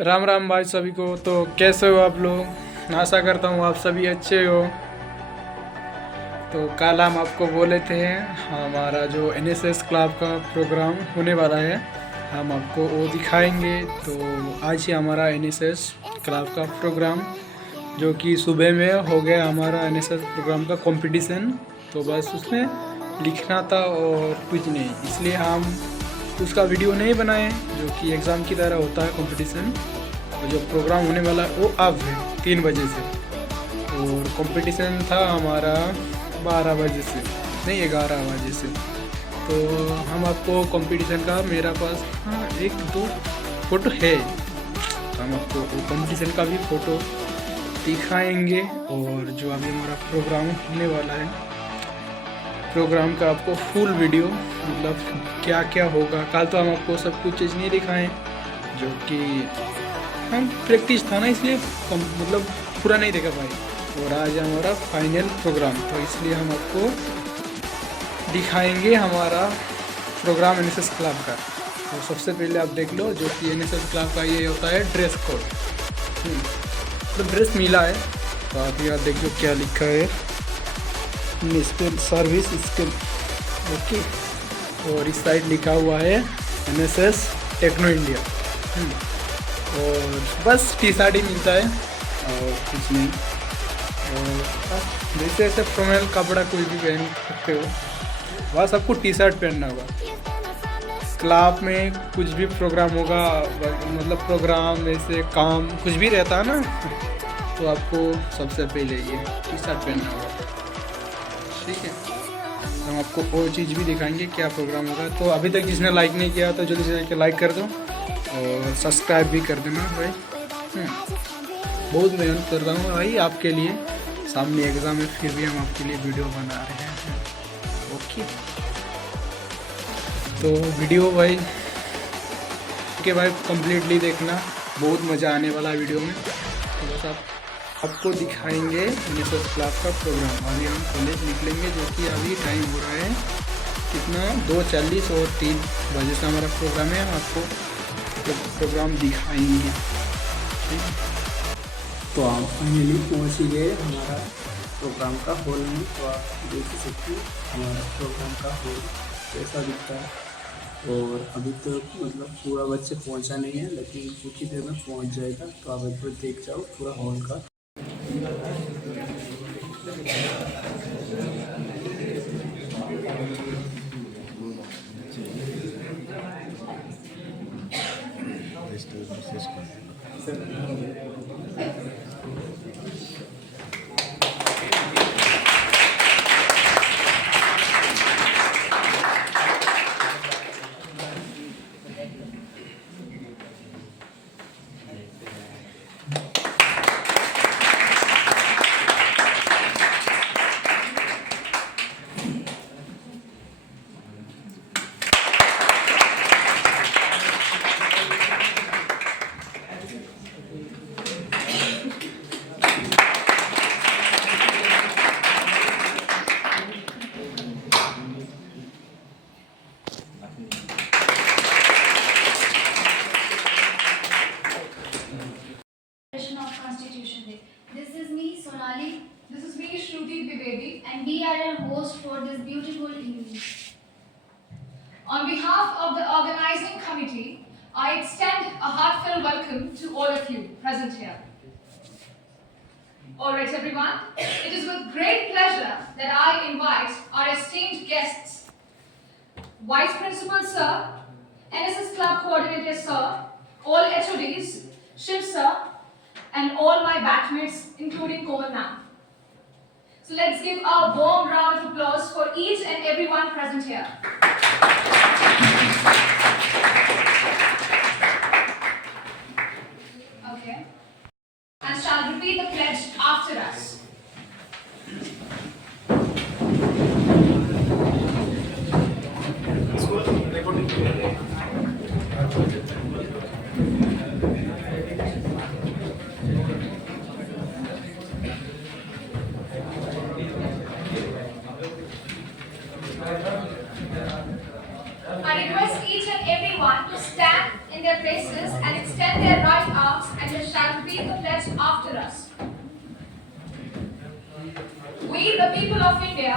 राम राम भाई सभी को। तो कैसे हो आप लोग? आशा करता हूँ आप सभी अच्छे हो। तो कल हम आपको बोले थे हमारा जो एनएसएस क्लब का प्रोग्राम होने वाला है, हम आपको वो दिखाएंगे। तो आज ही हमारा एनएसएस क्लब का प्रोग्राम, जो कि सुबह में हो गया हमारा एनएसएस प्रोग्राम का कंपटीशन। तो बस उसमें लिखना था और कुछ नहीं, इसलिए हम उसका वीडियो नहीं बनाए, जो कि एग्ज़ाम की तरह होता है कंपटीशन। और जो प्रोग्राम होने वाला है वो अब है 3 बजे से, और कंपटीशन था हमारा 12 बजे से, नहीं 11 बजे से। तो हम आपको कंपटीशन का, मेरा पास हाँ 1-2 फ़ोटो है, तो हम आपको वो कंपटीशन का भी फ़ोटो दिखाएंगे। और जो अभी हमारा प्रोग्राम होने वाला है, प्रोग्राम का आपको फुल वीडियो, मतलब क्या क्या होगा। कल तो हम आपको सब कुछ चीज़ नहीं दिखाएं, जो कि हम प्रैक्टिस था ना, इसलिए मतलब पूरा नहीं देखा पाए। और आज हमारा फाइनल प्रोग्राम, तो इसलिए हम आपको दिखाएंगे हमारा प्रोग्राम एनएसएस क्लब का। तो सबसे पहले आप देख लो, जो कि एनएसएस क्लब का ये होता है ड्रेस कोड। तो ड्रेस मिला है, तो आप यहाँ देख लो क्या लिखा है, नेशनल सर्विस स्किल, ओके। और इस साइड लिखा हुआ है एनएसएस टेक्नो इंडिया। और बस टी शर्ट ही मिलता है और कुछ नहीं। और जैसे ऐसे फॉर्मल कपड़ा कोई भी पहन सकते हो, बस आपको टी शर्ट पहनना होगा। क्लब में कुछ भी प्रोग्राम होगा, मतलब प्रोग्राम ऐसे काम कुछ भी रहता है ना, तो आपको सबसे पहले ये टी शर्ट पहनना होगा, ठीक है। हम आपको वो चीज़ भी दिखाएंगे क्या प्रोग्राम होगा। तो अभी तक जिसने लाइक नहीं किया तो जल्दी से जाके लाइक कर दो और सब्सक्राइब भी कर देना भाई। बहुत मेहनत कर रहा हूँ भाई आपके लिए, सामने एग्ज़ाम है फिर भी हम आपके लिए वीडियो बना रहे हैं, ओके। तो वीडियो भाई के भाई कंप्लीटली देखना, बहुत मज़ा आने वाला है वीडियो में। तो बस आपको दिखाएंगे एनएसएस क्लास का प्रोग्राम। अभी हम कॉलेज निकलेंगे, जो कि अभी टाइम हो रहा है कितना, 2:40 और 3 बजे से हमारा प्रोग्राम है। हम आपको प्रोग्राम दिखाएंगे, ठीक। तो आप फाइनली पहुँच ही गए हमारा प्रोग्राम का हॉल में। तो आप देख सकते हैं हमारा प्रोग्राम का हॉल कैसा दिखता है। और अभी तो मतलब पूरा बच्चे पहुंचा नहीं है, लेकिन कुछ ही देर में पहुंच जाएगा। तो आप एक बार देख जाओ पूरा हॉल का। This is me, Shruti Dwivedi, and we are your host for this beautiful evening. On behalf of the organizing committee, I extend a heartfelt welcome to all of you present here. All right, everyone, it is with great pleasure that I invite our esteemed guests, Vice Principal Sir, NSS Club Coordinator Sir, all HODs, Shiv Sir, and all my batchmates, including Komal Ma'am. So let's give a warm round of applause for each and everyone present here. Okay. And shall repeat the pledge after us. I request each and everyone to and extend their right arms, and they shall repeat the pledge after us. We, the people of India,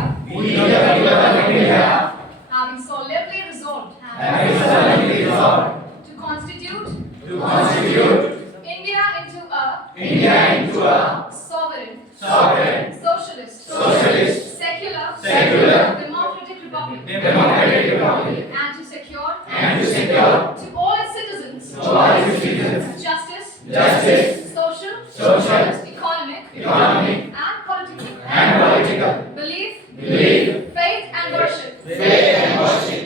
having solemnly resolved to constitute India into a sovereign, socialist, secular, democratic republic, and to secure to all its citizens justice, social, economic, and political, belief, faith and worship,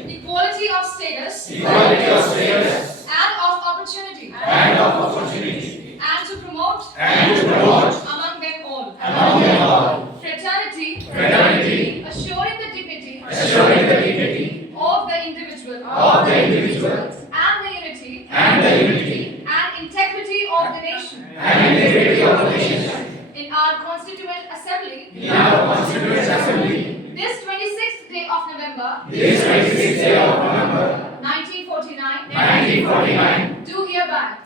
equality of status, and of opportunity, and to promote among them all fraternity, assuring the dignity of the individual and the unity and integrity of the nation in our constituent assembly this 26th day of November 1949 do hereby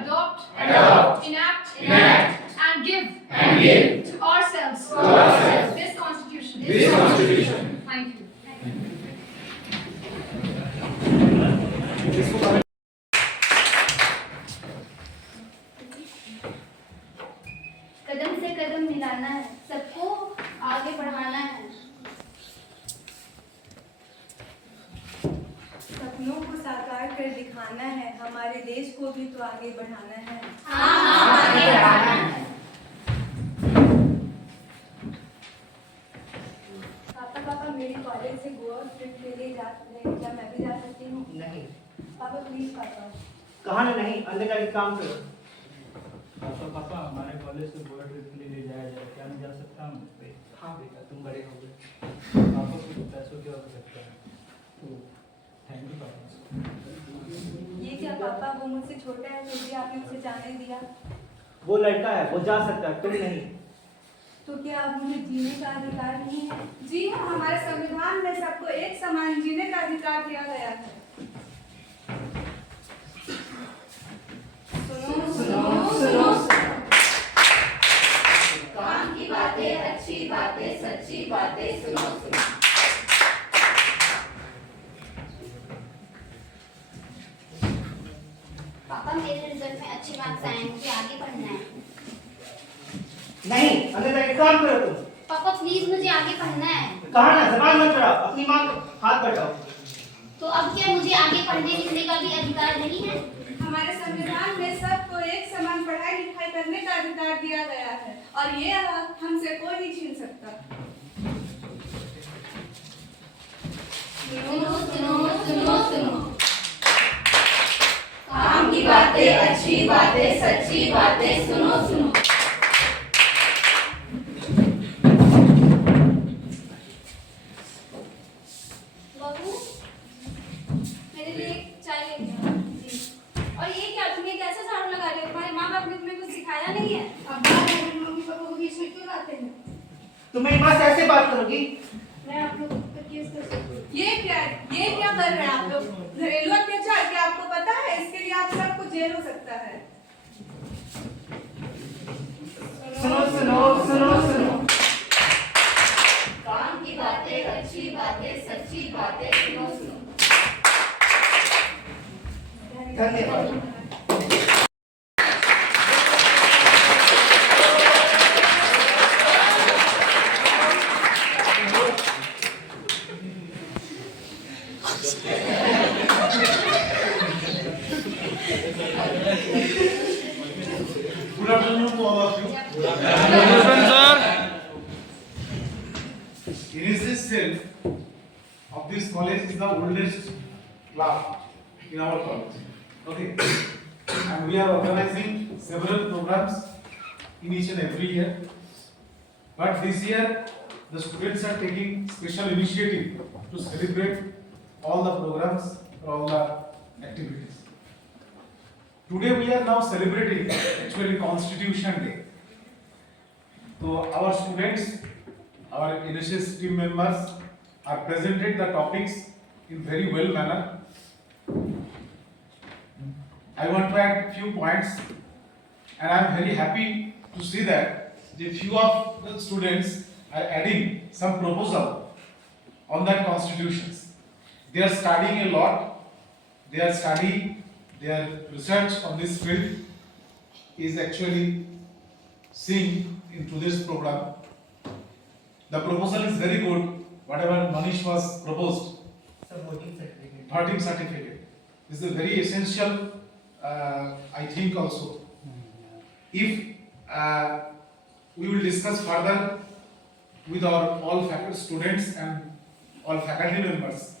adopt, enact, and give to ourselves this constitution. Thank you. कदम से कदम मिलाना है, सबको आगे बढ़ाना है। सपनों को साकार कर दिखाना है, हमारे देश को भी तो आगे बढ़ाना है। आगे बढ़ाना है। पापा मेरी कॉलेज से गोवा ट्रिप के लिए क्या मैं भी जा सकती हूँ? नहीं। पापा प्लीज पापा। कहाँ नहीं, अंदर जाके काम करो। पापा हमारे कॉलेज से गोवा ट्रिप के लिए ले जाया जाए, क्या मैं जा सकता हूँ? हाँ बेटा, तुम बड़े हो गए। पापा कुछ पैसों की आवश्यकता है, तो थैंक यू पापा। ये क्या पापा, वो मुझसे छोटा है फिर भी आपने उसे जाने दिया। वो लड़का है, वो जा सकता है, तुम नहीं। तो क्या अब मुझे जीने का अधिकार नहीं है? जी हाँ, हमारे संविधान में सबको एक समान जीने का अधिकार दिया गया है। सुनो। काम की बातें, अच्छी बातें, सच्ची बातें सुनो। पापा मेरे रिजल्ट में अच्छे मार्क्स आए हैं, मुझे आगे पढ़ना है। नहीं, अंदर जाके काम करो तुम। पापा प्लीज मुझे आगे पढ़ना है। कहा ना, जबान मत चढ़ाओ, अपनी माँ को हाथ बढ़ाओ। तो अब क्या मुझे आगे पढ़ने लिखने का भी अधिकार नहीं है? हमारे संविधान में सबको एक समान पढ़ाई लिखाई करने का अधिकार दिया गया है और ये हक हमसे कोई नहीं छीन सकता। सुनो। काम की बातें, अच्छी बातें, सच्ची बातें सुनो। बहू, मेरे लिए एक चाय लेके आओ। और ये क्या, तुम ये कैसे झाड़ू लगा रहे हो? तुम्हारे माँ बाप ने तुम्हें कुछ सिखाया नहीं है? अब बात है, मम्मी पापा को बीच में क्यों लाते हैं? तुम मेरी माँ से ऐसे बात करोगी? मैं आप लोगों पर केस कर सकती हूँ। ये क्या कर रहे हैं आप लोग? घरेलू अत्याचार, क्या आपको पता है? इसके लिए आप सबको जेल हो सकता है। सुनो। काम की बातें, अच्छी बातें, सच्ची बातें सुनो। धन्यवाद। Good afternoon to all of you. NSS cell of this college is the oldest club in our college. Okay, and we are organizing several programs in each and every year. But this year, the students are taking special initiative to celebrate all the programs or all the activities. Today we are now celebrating actually Constitution Day. So our students, our NSS team members are presented the topics in very well manner. I want to add few points, and I am very happy to see that the few of the students are adding some proposal on that constitutions. They are studying a lot. Their research on this field is actually seen into this program. The proposal is very good. Whatever Manish was proposed, Sir, voting certificate. voting certificate. This is very essential, I think also. If we will discuss further with our all faculty students and all faculty members.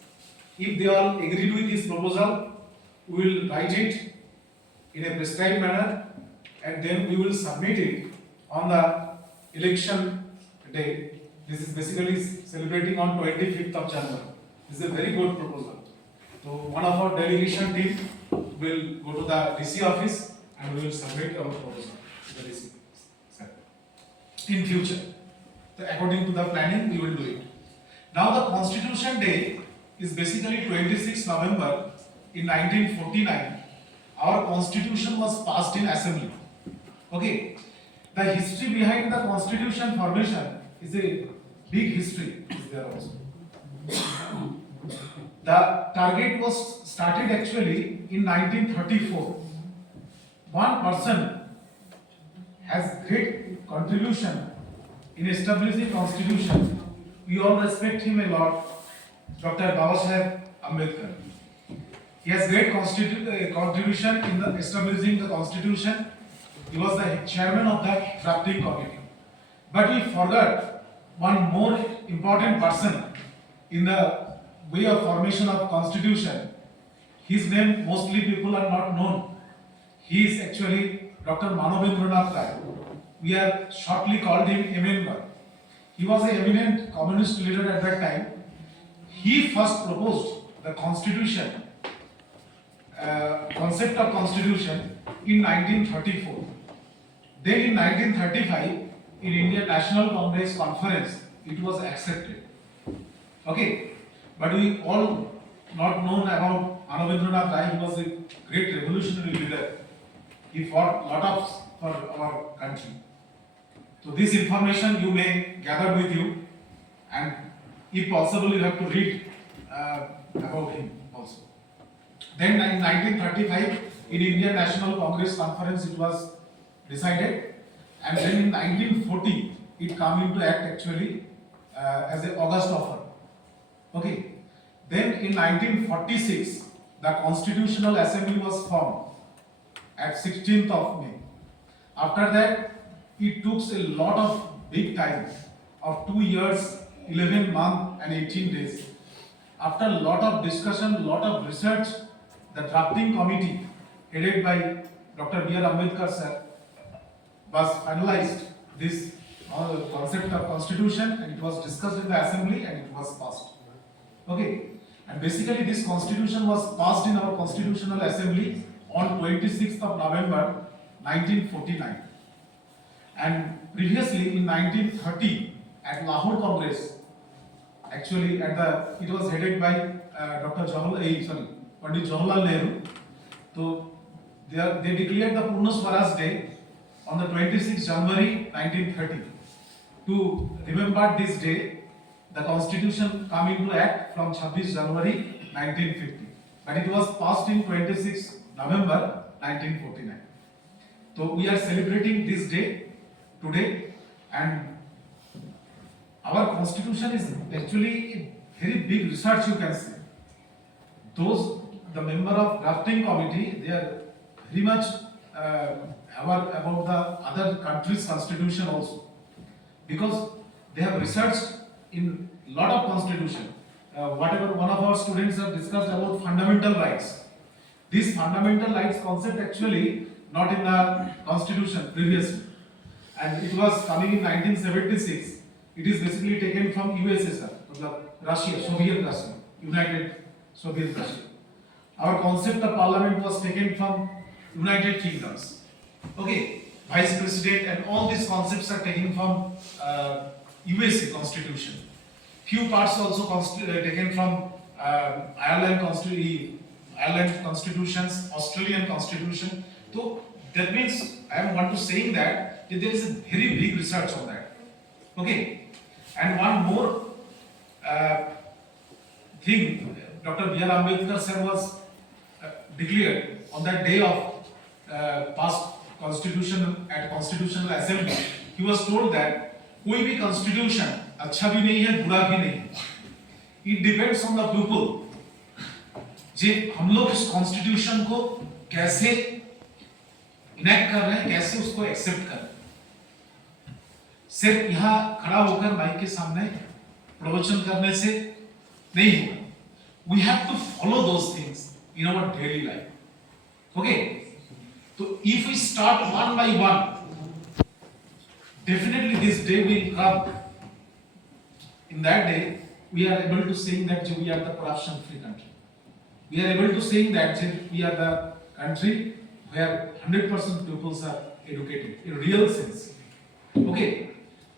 If they all agree with this proposal, we will write it in a prescribed manner and then we will submit it on the election day. This is basically celebrating on 25th of January. This is a very good proposal. So one of our delegation team will go to the DC office and we will submit our proposal to the DC in future. So according to the planning, we will do it. Now the Constitution Day is basically 26 November in 1949. Our Constitution was passed in Assembly. Okay. The history behind the Constitution formation is a big history. Is there also. The target was started actually in 1934. One person has great contribution in establishing Constitution. We all respect him a lot, Dr. Babasaheb Ambedkar. He has great contribution in the establishing the Constitution. He was the chairman of the drafting committee. But we forgot one more important person in the way of formation of Constitution. His name mostly people are not known. He is actually Dr. Manobendranath Rai. We have shortly called him MNR. He was an eminent communist leader at that time. He first proposed the Constitution, concept of Constitution in 1934. Then in 1935, in Indian National Congress Conference, it was accepted. Okay, but we all not known about Manobendranath Rai. He was a great revolutionary leader. He fought a lot for our country. So this information you may gather with you, and if possible you have to read about him also. Then in 1935 in Indian National Congress Conference it was decided, and then in 1940 it came into act actually as a August offer. Okay. Then in 1946 the Constitutional Assembly was formed at 16th of May. After that it took a lot of big time of 2 years, 11 months and 18 days. After a lot of discussion, lot of research, the drafting committee headed by Dr. B.R. Ambedkar sir was finalized this concept of Constitution, and it was discussed in the Assembly and it was passed. Okay, and basically this Constitution was passed in our Constitutional Assembly on 26th of November 1949. And previously in 1930 at Lahore Congress, actually it was headed by Pandit Jawaharlal Nehru. So they declared the Purna Swaraj Day on the 26th January 1930. To remember this day, the Constitution came into act from 26 January 1950. But it was passed in 26 November 1949. So we are celebrating this day today, and our Constitution is actually a very big research, you can say. The member of drafting committee, they are very much aware about the other countries' constitution also, because they have researched in lot of constitution. Whatever one of our students have discussed about fundamental rights. This fundamental rights concept actually not in the constitution previously, and it was coming in 1976. It is basically taken from USSR, Russia, Soviet Russia, United Soviet Russia. Our concept of parliament was taken from United Kingdoms. Okay, vice president and all these concepts are taken from USA Constitution. Few parts also taken from Ireland Ireland constitutions, Australian constitution. So that means I want to saying that there is a very big research on that. Okay, and one more thing, Dr. B.R. Ambedkar sir was declared on that day of past constitution at Constitutional Assembly. He was told that कोई भी constitution अच्छा भी नहीं है बुरा भी नहीं है. It depends on the people. जे हम लोग इस कॉन्स्टिट्यूशन को कैसे इनेक्ट कर रहे हैं, कैसे उसको एक्सेप्ट कर रहे हैं. सिर्फ यहाँ खड़ा होकर माइक के सामने प्रवचन करने से नहीं होगा. We have to follow those things in our daily life. Okay? So if we start one by one, definitely this day will come. In that day, we are able to say that we are the corruption-free country. We are able to say that we are the country where 100% pupils are educated in real sense. Okay,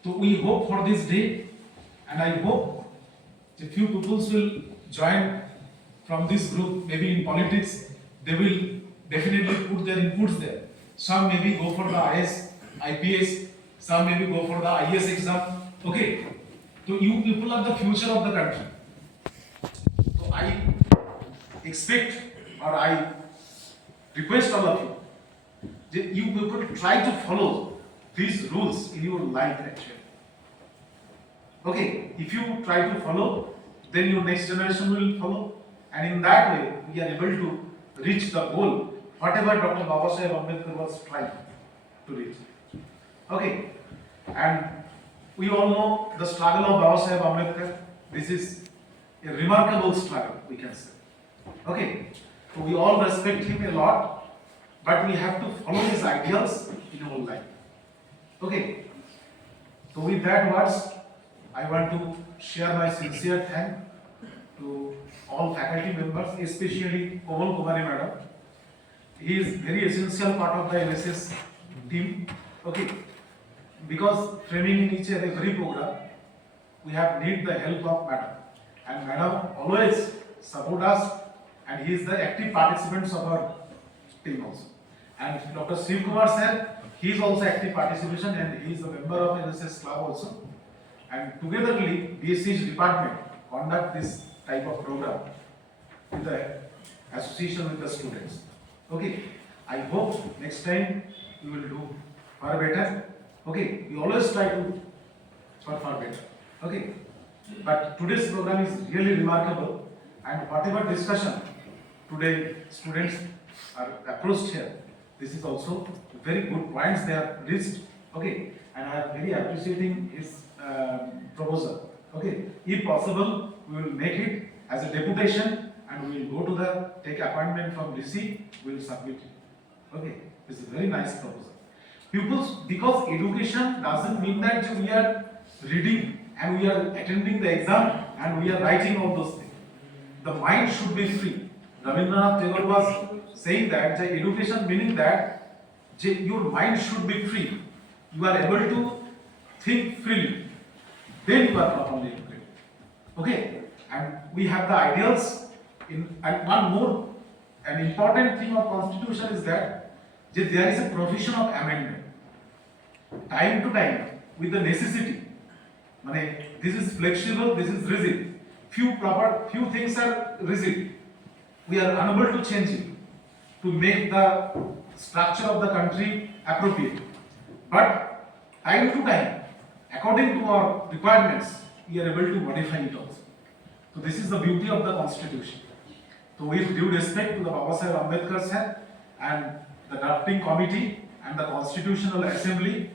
so we hope for this day, and I hope a few pupils will join from this group. Maybe in politics, they will definitely put their inputs there. Some maybe go for the IS, IPS, some maybe go for the IS exam. Okay, so you people are the future of the country. So I expect or I request all of you that you people try to follow these rules in your life actually. Okay, if you try to follow, then your next generation will follow, and in that way we are able to reach the goal whatever Dr. Babasaheb Ambedkar was trying to reach. Okay, and we all know the struggle of Babasaheb Ambedkar. This is a remarkable struggle, we can say. Okay, so we all respect him a lot, but we have to follow his ideals in our life. Okay, so with that words, I want to share my sincere thanks to all faculty members, especially Komal Kumari madam. He is very essential part of the NSS team. Okay, because framing in each and every program, we have need the help of madam, and madam always support us. And he is the active participants of our team also. And Dr. Shiv Kumar sir, he is also active participation and he is a member of NSS club also. And togetherly, BSC's department conduct this type of program with the association with the students. Okay, I hope next time we will do far better. Okay, we always try to far better. Okay, but today's program is really remarkable, and whatever discussion today students are approached here, this is also very good points they have reached. Okay, and I am very appreciating his proposal. Okay, if possible, we will make it as a deputation and we will go to the take appointment from DC. We will submit it. Okay, this is a very nice proposal. Pupils, because education doesn't mean that we are reading and we are attending the exam and we are writing all those things. The mind should be free. Rabindranath Tagore was saying that the education meaning that your mind should be free. You are able to think freely. Then you are properly educated. Okay, and we have the ideals. And one more, an important thing of constitution is that there is a provision of amendment. Time to time, with the necessity. This is flexible, this is rigid. Few things are rigid. We are unable to change it to make the structure of the country appropriate. But time to time, according to our requirements, we are able to modify it also. So this is the beauty of the constitution. So with due respect to the Babasaheb Ambedkar sir and the drafting committee and the Constitutional Assembly,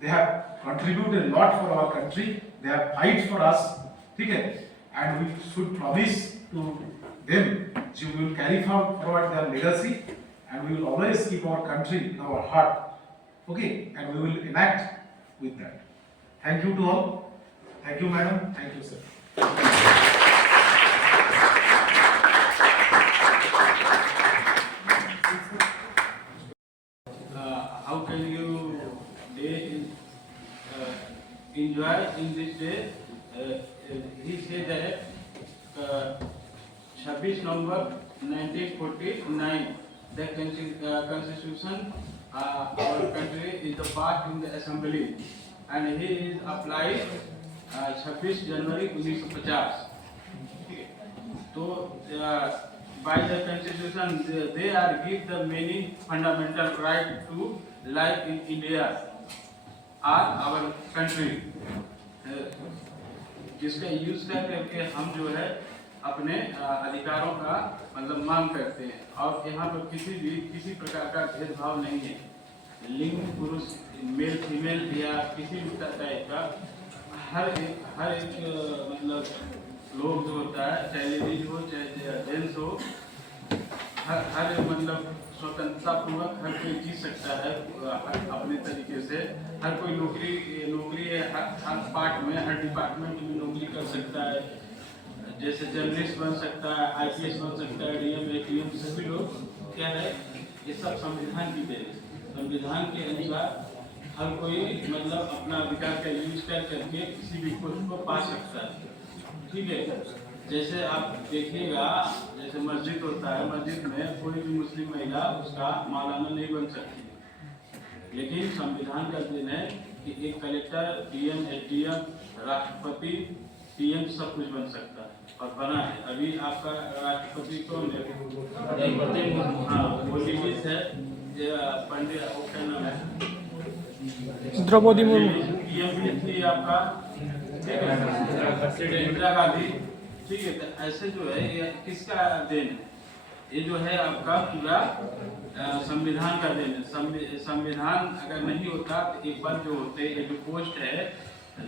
they have contributed a lot for our country. They have fight for us. Okay? And we should promise to them that we will carry forward their legacy and we will always keep our country in our heart. Okay? And we will enact with that. Thank you to all. Thank you, madam. Thank you, sir. How can you enjoy in this day? He said that 26 November 1949. The constitution our country is the part in the assembly and he is applied 26 जनवरी 1950. तो by the constitution they are give the many fundamental right to life in India or our country, जिसका use करके हम जो है अपने अधिकारों का मतलब मांग करते हैं और यहाँ पर किसी प्रकार का भेदभाव नहीं है, लिंग पुरुष मेल फीमेल या किसी भी टाइप का हर एक मतलब लोग जो होता है चाहे लेडीज हो चाहे जेंट्स हो हर मतलब स्वतंत्रता पूर्वक हर कोई जी सकता है अपने तरीके से, हर कोई नौकरी है हर पार्ट में हर डिपार्टमेंट में नौकरी कर सकता है, जैसे जर्नलिस्ट बन सकता है, IPS बन सकता है, DM ATM सभी लोग क्या है ये सब संविधान की देन है। संविधान के अनुसार हर कोई मतलब अपना अधिकार का यूज करके किसी भी पोस्ट को पा सकता है, ठीक है। जैसे आप देखिएगा जैसे मस्जिद होता है, मस्जिद में कोई भी मुस्लिम महिला उसका मौलाना नहीं बन सकती, लेकिन संविधान का दिन है कि एक कलेक्टर DM SDM राष्ट्रपति PM सब कुछ बन सकता है और बना है। अभी आपका राष्ट्रपति कौन है? हाँ वो लेडीज है, पंडित क्या नाम है, द्रौपदी मुर्मू। PM भी थी आपका इंदिरा गांधी, ठीक है। तो ऐसे जो है ये किसका देन है? ये जो है आपका पूरा संविधान का देन है। संविधान अगर नहीं होता तो एक बार जो होते ये जो पोस्ट है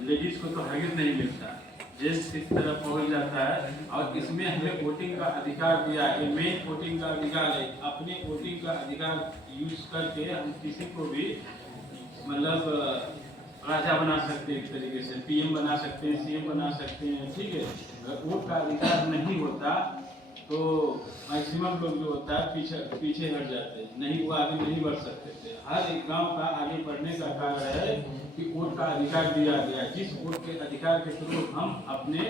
लेडीज को तो हरगिज नहीं मिलता, जेंट्स किस तरह पहुंच जाता है। और इसमें हमें वोटिंग का अधिकार दिया है, मेन वोटिंग का अधिकार है। अपने वोटिंग का अधिकार यूज करके हम किसी को भी मतलब राजा बना सकते हैं, एक तरीके से PM बना सकते हैं, CM बना सकते हैं, ठीक है। अगर वोट का अधिकार नहीं होता तो मैक्सिमम लोग जो होता है पीछे हट जाते हैं, नहीं वो आगे नहीं बढ़ सकते थे। हर एक गांव का आगे बढ़ने का कारण है कि वोट का अधिकार दिया गया है, जिस वोट के अधिकार के थ्रू हम अपने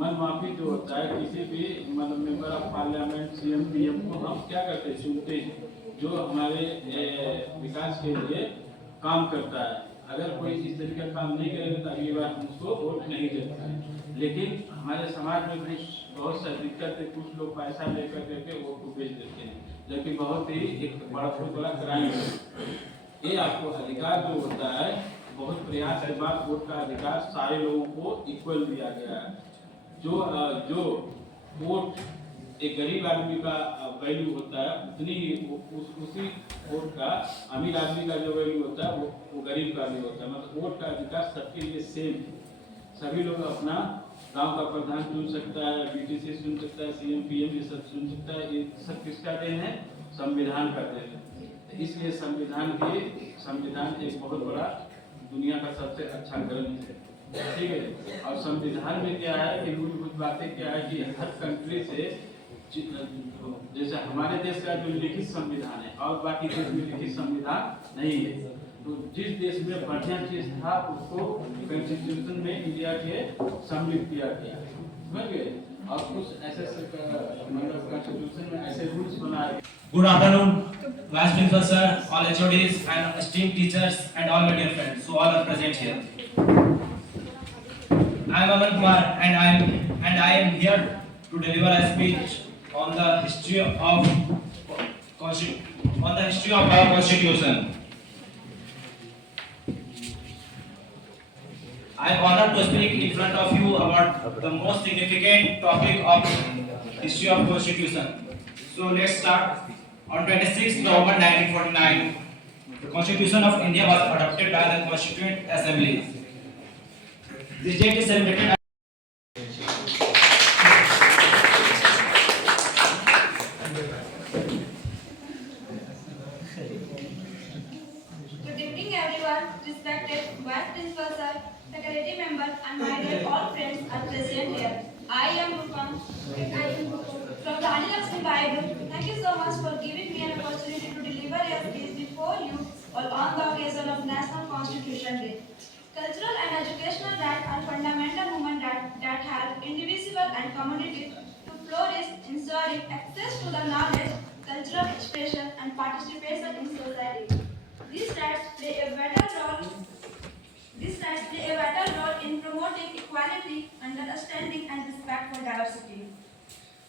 मन माफी जो होता है किसी भी मतलब member of parliament CM PM को हम क्या करते हैं चुनते हैं, जो हमारे विकास के लिए काम करता है। अगर कोई इस तरीके का काम नहीं करेगा तो अगली बार हम उसको वोट नहीं देते हैं। लेकिन हमारे समाज में कुछ बहुत सा दिक्कत है, कुछ लोग पैसा लेकर करके वोट को बेच देते हैं, लेकिन बहुत ही एक बड़ा क्राइम है। ये आपको अधिकार जो होता है बहुत प्रयास के बाद वोट का अधिकार सारे लोगों को इक्वल दिया गया है। जो वोट एक गरीब आदमी का वैल्यू होता है उतनी ही उसी वोट का अमीर आदमी का जो वैल्यू होता है वो गरीब का भी होता है। मतलब वोट का अधिकार सबके लिए सेम है। सभी लोग अपना गांव का प्रधान चुन सकता है, BTC चुन सकता है, CM PM ये सब चुन सकता है। ये सब किसका देन है? संविधान का देन है। इसलिए संविधान एक बहुत बड़ा दुनिया का सबसे अच्छा ग्रंथ है, ठीक है। और संविधान में क्या है कि मूलभूत बातें क्या है कि हर कंट्री से जैसे हमारे देश का जो लिखित संविधान है और बाकी देश में लिखित संविधान नहीं है, तो जिस देश में बढ़िया चीज था उसको कॉन्स्टिट्यूशन में इंडिया के सम्मिलित किया गया, समझ गए। और कुछ ऐसे मतलब कॉन्स्टिट्यूशन में ऐसे रूल्स बनाए। Good afternoon, Vice Principal sir, all HODs and esteemed teachers and all my dear friends, so all are present here. I am Aman Kumar and I am here to deliver a speech on the history of our Constitution. I am honored to speak in front of you about the most significant topic of history of Constitution. So let's start. On 26 November 1949, the Constitution of India was adopted by the Constituent Assembly. This date is celebrated. Good evening, everyone. Respected Vice Principal sir, faculty members, and my dear all friends are present here. I am Rupam. From Rani Lakshmi Bai Group. Thank you so much for giving me an opportunity to deliver a speech before you all on the occasion of National Constitution Day. Cultural and educational rights are fundamental human rights that help individuals and communities to flourish, ensuring access to participation in society. These rights play a vital role in promoting equality, understanding, and respect for diversity.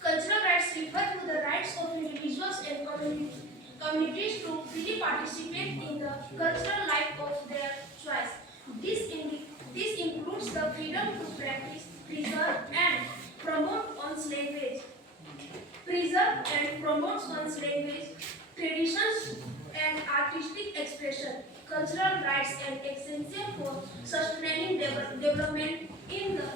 Cultural rights refer to the rights of individuals and communities to freely participate in the cultural life of their choice. This includes the freedom to practice, preserve, and promote one's language. Traditions, and artistic expression. Cultural rights are essential for sustaining development in the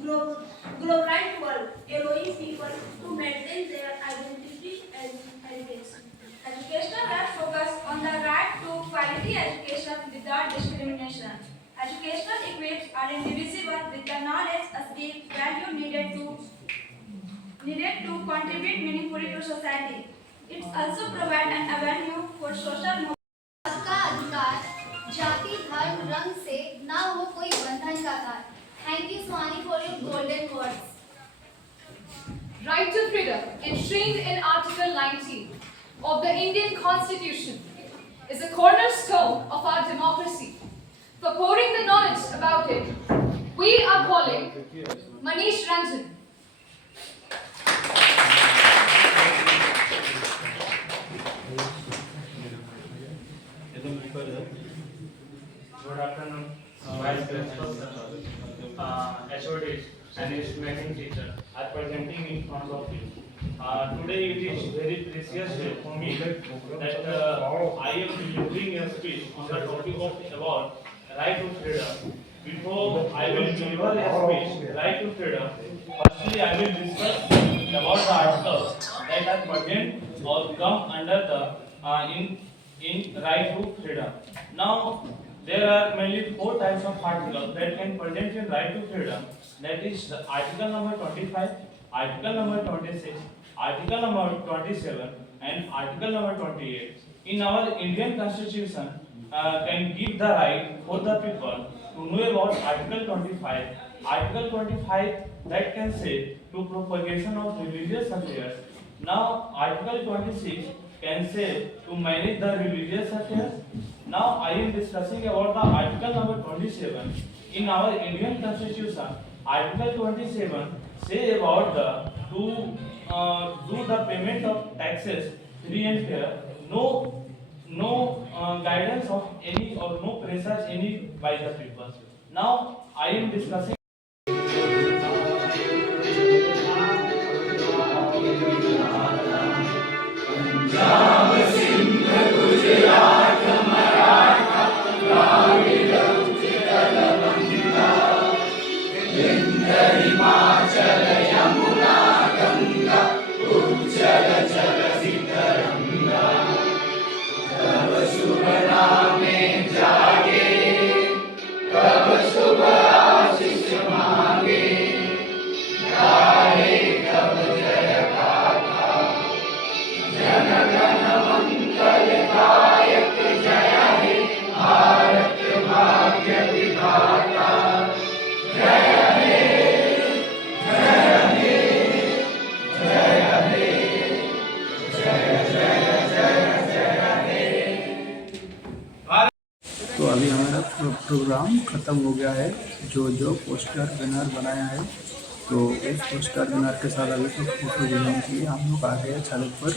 globalized world, allowing people to maintain their identity and heritage. Educational rights focus on the right to quality education without discrimination. Educational equips are indivisible with the knowledge, skill, value needed to contribute meaningfully to society. It also provides an avenue for social movement. सबका अधिकार जाति धर्म रंग से ना हो कोई बंधन का तार. Thank you Swani for your golden words. Right to freedom, enshrined in Article 19 of the Indian Constitution, is a cornerstone of our democracy. For pouring the knowledge about it, we are calling Manish Ranjan. Good afternoon, Vice Principal, HODs, and estimating teacher are presenting in front of you. Today it is very precious day for me that I am delivering a speech on the topic of about right to freedom. Before I will deliver a speech, right to freedom, firstly I will discuss about the articles that are pertinent or come under the in right to freedom. Now there are mainly 4 types of articles that can present in right to freedom. That is article number 25, article number 26, article number 27, and article number 28. In our Indian Constitution, can give the right for the people to know about article 25. Article 25 that can say to propagation of religious affairs. Now article 26 can say to manage the religious affairs. Now I am discussing about the article number 27. In our Indian Constitution, article 27 say about the to do the payment of taxes free and fair. No guidance of any or no pressure any by the people. Now I am discussing. तो अभी हमारा programme ख़त्म हो गया है. जो poster banner बनाया है, तो उस पोस्टर बैनर के साथ अभी तो फोटो लेने के लिए हम लोग आ गए हैं छत पर.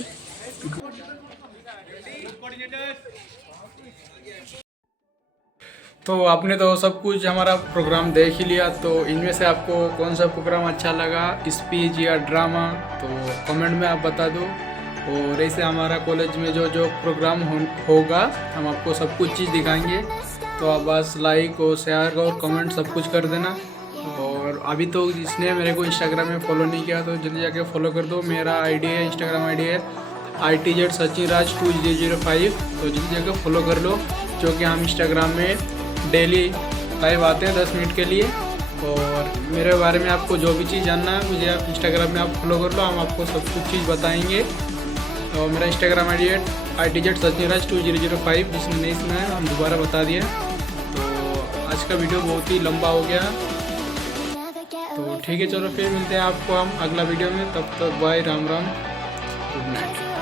तो आपने तो सब कुछ हमारा प्रोग्राम देख ही लिया. तो इनमें से आपको कौन सा प्रोग्राम अच्छा लगा, स्पीच या ड्रामा, तो कमेंट में आप बता दो. और ऐसे हमारा कॉलेज में जो प्रोग्राम होगा हम आपको सब कुछ चीज़ दिखाएंगे. तो आप बस लाइक और शेयर और कमेंट सब कुछ कर देना. और अभी तो जिसने मेरे को इंस्टाग्राम में फॉलो नहीं किया तो जल्दी जाके फॉलो कर दो. मेरा आईडी है, इंस्टाग्राम आईडी है ITZ सचिनराज 2005. तो जल्दी जाके फॉलो कर लो, जो कि हम इंस्टाग्राम में डेली लाइव आते हैं 10 मिनट के लिए. और मेरे बारे में आपको जो भी चीज़ जानना है मुझे आप इंस्टाग्राम में आप फॉलो कर लो, हम आपको सब कुछ चीज़ बताएंगे. तो मेरा इंस्टाग्राम आईडी है ITZ सचिनराज 2005. जिसने नहीं सुना है हम दोबारा बता दिए. तो आज का वीडियो बहुत ही लंबा हो गया. तो ठीक है, चलो फिर मिलते हैं आपको हम अगला वीडियो में. तब तक bye, Ram Ram, good night.